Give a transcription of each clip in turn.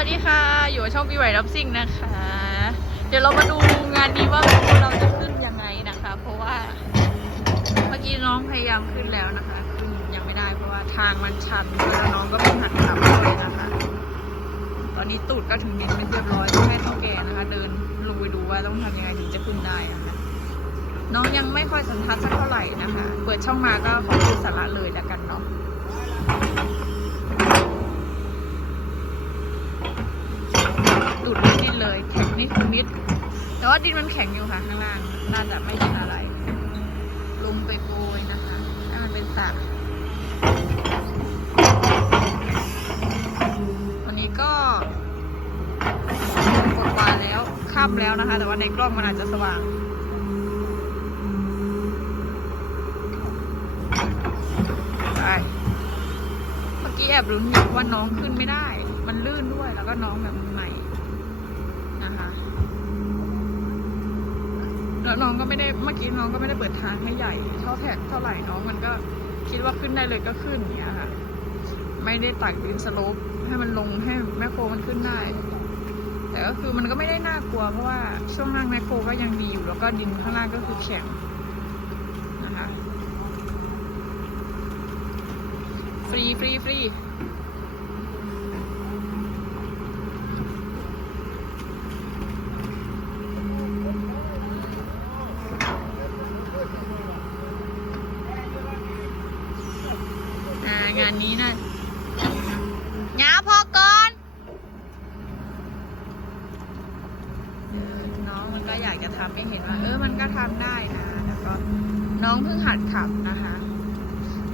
วัสดีค่ะ อยู่กับช่องปีใหม่รับซิ่งนะคะ เดี๋ยวเรามาดูงานนี้ว่าเราจะขึ้นยังไงนะคะ เพราะว่า เมื่อกี้น้องพยายามขึ้นแล้วนะคะขึ้นยังไม่ได้เพราะว่าทางมันชันแล้วน้องก็เพิ่หัดขับด้วยนะคะ ตอนนี้ตูดก็ถึงดินเป็นเรียบร้อยต้องให้เท่าแก่นะคะ เดินลงไปดูว่าต้องทำยังไงถึงจะขึ้นได้นะคะน้องยังไม่ค่อยสันทัดสักเท่าไหร่นะคะ เปิดช่องมาก็ขอพูดสาระเลยแล้วกันเนาะ ดูดไม่ดิน เลย แข็งนี่คือมิด แต่ว่าดินมันแข็งอยู่ค่ะข้างล่าง น่าจะไม่เป็นอะไร ลงไปโปรยนะคะให้มันเป็นสระวันนี้ก็กดวาแล้วค่ำแล้วนะคะ แต่ว่าในกล้องมันอาจจะสว่างไปเมื่อกี้แอบลุ้นอยู่ว่าน้องขึ้นไม่ได้ มันลื่นด้วย แล้วก็น้องแบบใหม่นะคะ แล้วน้องก็ไม่ได้เมื่อกี้น้องก็ไม่ได้เปิดทางให้ใหญ่ เท่าแท็กเท่าไหร่น้องมันก็คิดว่าขึ้นได้เลยก็ขึ้นเงี้ยค่ะ ไม่ได้ตักดินสโลปให้มันลงให้แมคโครมันขึ้นได้ แต่ก็คือมันก็ไม่ได้น่ากลัวเพราะว่าช่วงล่างแมคโครก็ยังดีอยู่แล้วก็ดินข้างล่างก็คือแข็งนะคะ ฟรีฟรีฟรีอ่างา นนี้นะหยาพอก่อนเออน้องมันก็อยากจะทำให้เห็นว่า เออมันก็ทำได้นะแล้วก็น้องเพิ่งหัดขับนะคะ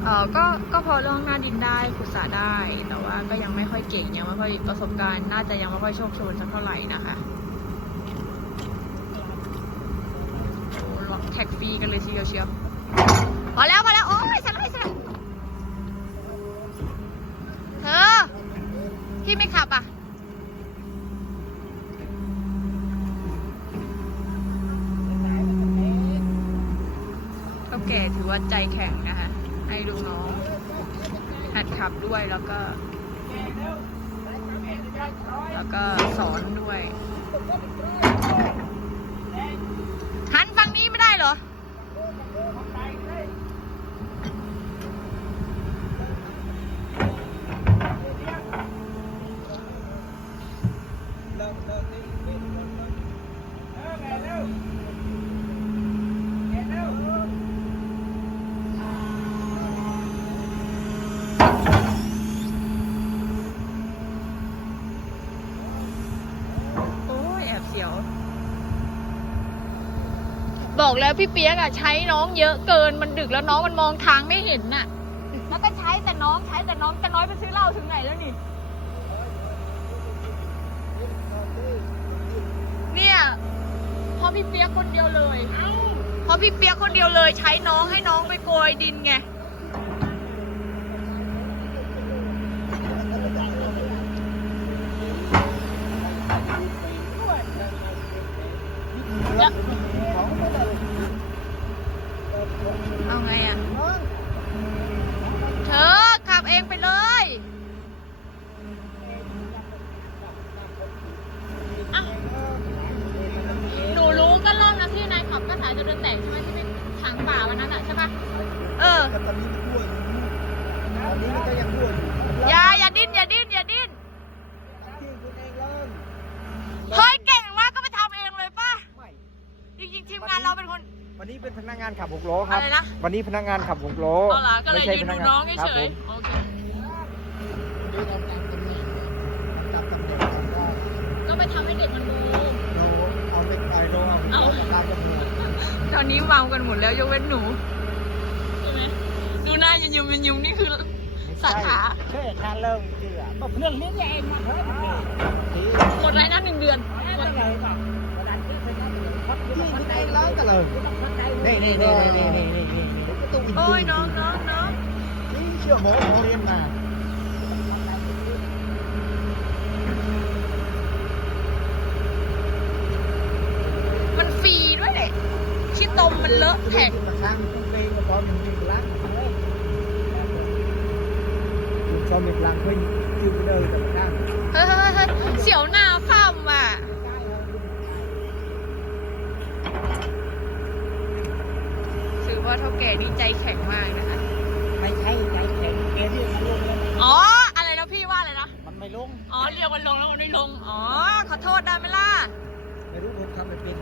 เออก็ก็พอเรื่องหน้าดินได้ขุดสระได้ แต่ว่าก็ยังไม่ค่อยเก่งยังไม่ค่อยประสบการณ์น่าจะยังไม่ค่อยโชคโชนสักเท่าไหร่นะคะโอ้ล็อกแท็กฟรีกันเลยทีเดียวเชียวพอแล้วพอแล้วโอ้ยสัก พี่ไม่ขับอะ ก็แก่ถือว่าใจแข็งนะคะ ให้ลูกน้องหัดขับด้วยแล้วก็ แล้วก็สอนด้วย หันฝั่งนี้ไม่ได้เหรอ โอ้ยแอบเสียว บอกแล้วพี่เปียกอะใช้น้องเยอะเกินมันดึกแล้วน้องมันมองทางไม่เห็นน่ะ แล้วก็ใช้แต่น้องใช้แต่น้องจะน้อยไปซื้อเหล้าถึงไหนแล้วนี่ เนี่ยเพราะพี่เปียกคนเดียวเลย เพราะพี่เปียกคนเดียวเลยใช้น้องให้น้องไปโกยดินไง เอาไงอะ เธอขับเองไปเลยอะหนูรู้ก็รอบนะที่นายขับก็สายจะเดินแตกใช่ไหมที่เป็นทางป่าวันนั้นอะใช่ปะเออ แต่ตอนนี้มันรั่วอยู่ตอนนี้มันก็ยังรั่วอยู่อย่าอย่าดิ้นอย่าดิ้นอย่าดิ้น ที่คุณเองเริ่มเฮ้ยเก่งมากก็ไปทำเองเลยป่ะ ไม่ จริงๆทีมงานเราเป็นคน วันนี้เป็นพนักงานขับหกล้อครับ อะไรนะ วันนี้พนักงานขับหกล้อเอาล่ะก็เลยไม่ใช่ยืนพดูกาน้องครับเฉยผมๆโอเค ดูตามตามตำแหน่งตามตำแหน่งได้ ก็ไปทำให้เด็กมันดู เราเอาไม่ไปเราเอา เอา การจมูก ตอนนี้เมากันหมดแล้วยกเว้นหนูใช่ไหมดูหน้ายันยุมยันยุมนี่คือสาขาแค่ทานเริ่มเชื่อบอกเรื่องนี้เองมาเฮ้ยหมดไรนะหนึ่งเดือนหมดที่คุณเองเริ่มกันเลยนี่นี่นี่นี่นี่นี่นี่ประตูโอ้ยน้องน้องน้องนี่เชื่อหมอหมอเรียนมา จมมันเลอะแผลงข็งเฮ้ยเสียวหน้าข้ามว่ะ ถือว่าเท่าแก่นี่ใจแข็งมากนะคะ ไม่ใช่ใจแข็งแกที่กมันลงแล้อ๋อ อะไรนะพี่ว่าอะไรนะ มันไม่ลง อ๋อ เรียกมันลงแล้วมันไม่ลง อ๋อ ขอโทษได้ไหมล่ะ ไม่รู้ผมทำไม่เป็น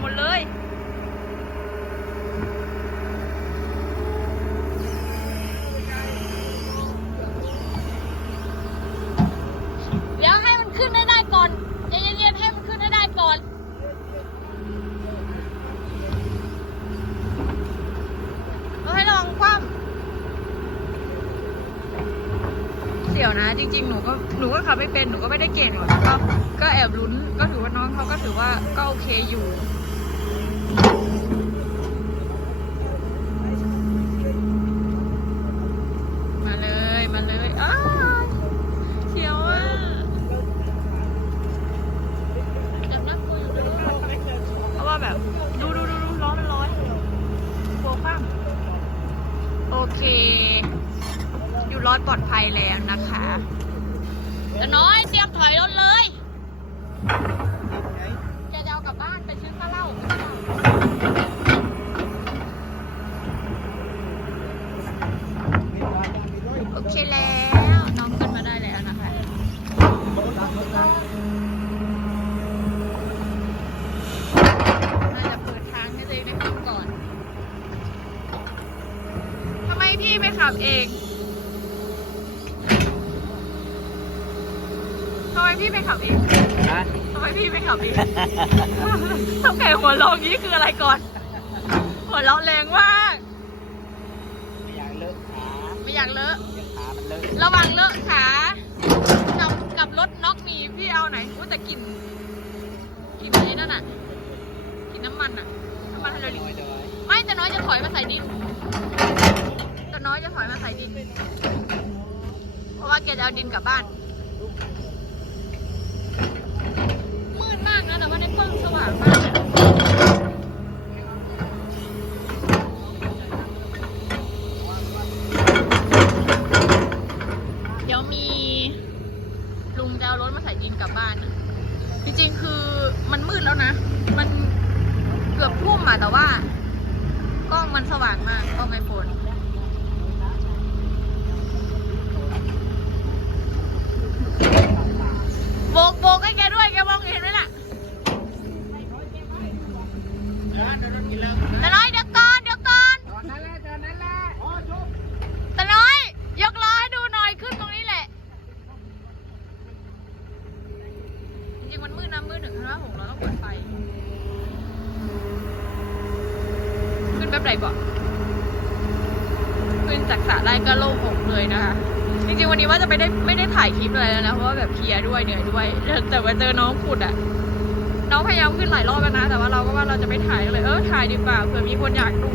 หมดเลยเดี๋ยวให้มันขึ้นให้ได้ก่อนใจเย็นๆให้มันขึ้นให้ได้ก่อนเฮ้ลองคว่ำเสี่ยวนะ จริง ๆ หนูก็หนูก็ขับไม่เป็นหนูก็ไม่ได้เก่งหรอกก็ก็แอบลุ้นก็ถือว่าน้องเขาก็ถือว่าก็โอเคอยู่ มาเลย มาเลยอ้าวเขียวอะแต่น่ากลัวอยู่ด้วยเพราะว่าแบบ ดูดูดูดูร้อนมันร้อนกลัวคว่ำโอเค อยู่ รอดปลอดภัยแล้วนะคะแต่น้อยเตรียมถอยรถเลยจะเอากลับบ้านไปซื้อข้าวเหล้าโอเคแล้วน้องขึ้นมาได้แล้วนะคะน่าจะเปิดทางให้ตัวเองได้ขึ้นก่อนทำไมพี่ไม่ขับเอง ทำไม พี่ไม่ขับเองนะทำไมพี่ไม่ขับเองต้องแก่หัวเราะอย่างนี้คืออะไรก่อน หัวเราะแรงมาก ไม่อยากเลอะขาไม่อยากเลอะเดี๋ยวขามันเลอะระวังเลอะขากับกับรถน็อกมีพี่เอาไหนอุ้ยแต่กลิ่นกลิ่นไอ้นั่นอะกลิ่นน้ำมันอะน้ำมันไฮโดรลิกไม่ได้ไม่แต่น้อยจะถอยมาใส่ดินแต่น้อยจะถอยมาใส่ดิน เพราะว่าแกจะเอาดินกลับบ้าน 妈 มันมืดนะมืดถึงขั้นว่าผมเราต้องเปิดไฟ ขึ้นแบบไหนบอกขึ้นจากสระได้ก็โล่งอกเลยนะคะ จริงๆวันนี้ว่าจะไปได้ไม่ได้ถ่ายคลิปอะไรแล้วนะ เพราะว่าแบบเพลียด้วยเหนื่อยด้วย แต่ว่าเจอน้องขุดอะน้องพยายามขึ้นหลายรอบแล้วนะ แต่ว่าเราก็ว่าเราจะไม่ถ่ายเลย เออถ่ายดีกว่าเผื่อมีคนอยากดู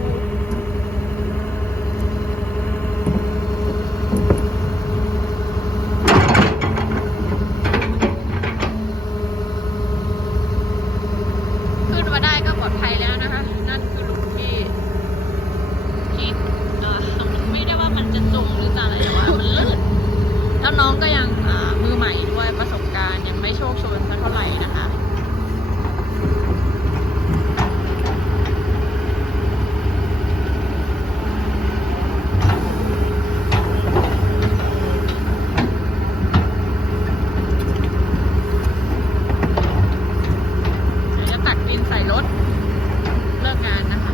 ขึ้นมาได้ก็ปลอดภัยแล้วนะคะ นั่นคือหลุมที่ ที่เอ่อมันไม่ได้ว่ามันจะจมหรือจะอะไรแต่ว่ามันลื่น แล้วน้องก็ยังอ่ามือใหม่ด้วยประสบการณ์ยังไม่โชคโชนสักเท่าไหร่นะคะ เดี๋ยวจะตักดินใส่รถ เลิกงานนะคะ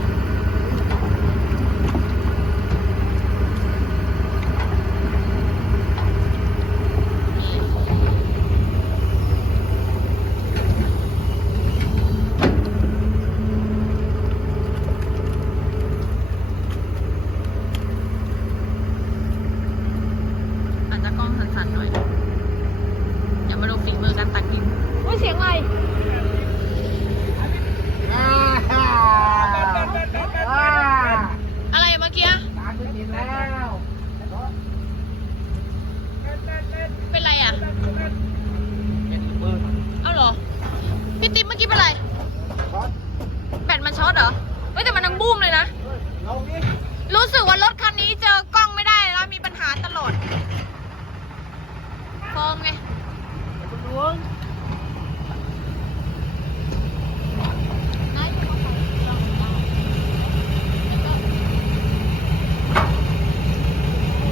น พี่ติ๊บเมื่อกี้เป็นไร ช็อต แบตมันช็อตเหรอเฮ้ยแต่มันนังบูมเลยนะ เราดิ รู้สึกว่ารถคันนี้เจอกล้องไม่ได้แล้วมีปัญหาตลอด โฟมไงคุณหลวง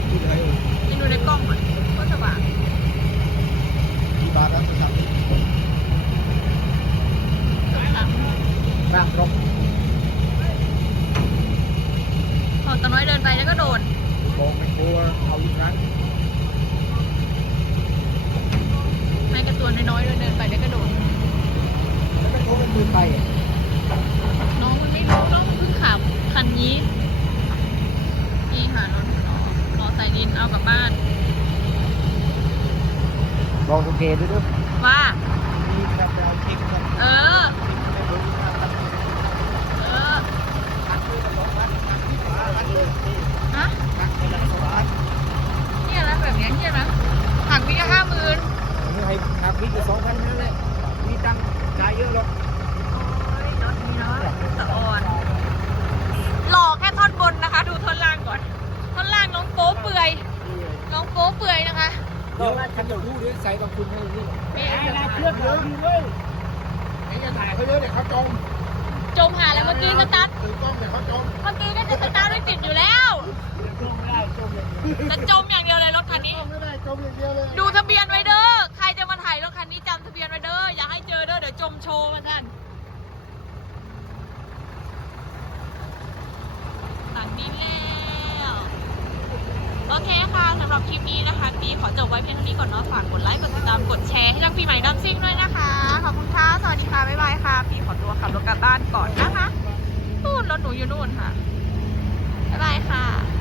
ที่ไหนยังดูในกล้องอะก็สว่างที่บาร์รังสรรค์ร่างรบพอตะน้อยเดินไปแล้วก็โดนบอกไม่กลัวเอาอีกครั้ง ไม่กระตัวน้อยๆเดินเดินไปแล้วก็โดนแล้วเป็นพวกเป็นปืนไทยอะน้องมันไม่รู้น้องมันเพิ่งขับคันนี้ นี่ค่ะรถรอรอใส่ดินเอากลับบ้านบอกโอเคด้วยด้วยว่า มีแบบเราเช็คกันเออ ไม่รู้ว่าตัดเออตัดเลยสองพันตัดเลยฮะตัดไปละสองพันเนี่ยนะแบบเนี้ยเนี่ยนะหักมีแค่ห้าหมื่นนี่ ให้หักพี่ก็สองพันนั่นแหละมีตังค์จ่ายเยอะหรอกรถนี้เนาะสะออนหล่อแค่ท่อนบนนะคะ ดูท่อนล่างก่อน ท่อนล่างน้องโป๊เปื่อยน้องโป๊เปื่อยนะคะเดี๋ยวคันจะรู้เดี๋ยวใส่ต้องคุณให้นี่นี่ไอ้เพื่อเยอะดีเว้ยไอ้จะถ่ายเขาเยอะเดี๋ยเขาจมจมหาแล้วเมื่อกี้สตาร์ทถือกล้องเดี๋ยเขาจมเมื่อกี้ก็จะสตาร์ทไม่ติดอยู่แล้วจมไม่ได้จมอย่างเดียวจะจมอย่างเดียวเลยรถคันนี้จมไม่ได้จมอย่างเดียวเลยดูทะเบียนไว้เด้อ ทะเบียนไว้เด้ออย่าให้เจอเด้อเดี๋ยวจมโชว์มาท่านตักดินแล้วโอเคค่ะสำหรับคลิปนี้นะคะปีขอจบไว้เพียงเท่านี้ก่อนเนาะฝากกดไลค์กดติดตามกดแชร์ให้ทางปีใหม่ดัมซิ่งด้วยนะคะขอบคุณค่ะสวัสดีค่ะบ๊ายบายค่ะปีขอตัวขับรถกลับบ้านก่อนนะคะนู่นรถหนูอยู่นู่นค่ะบ๊ายบายค่ะ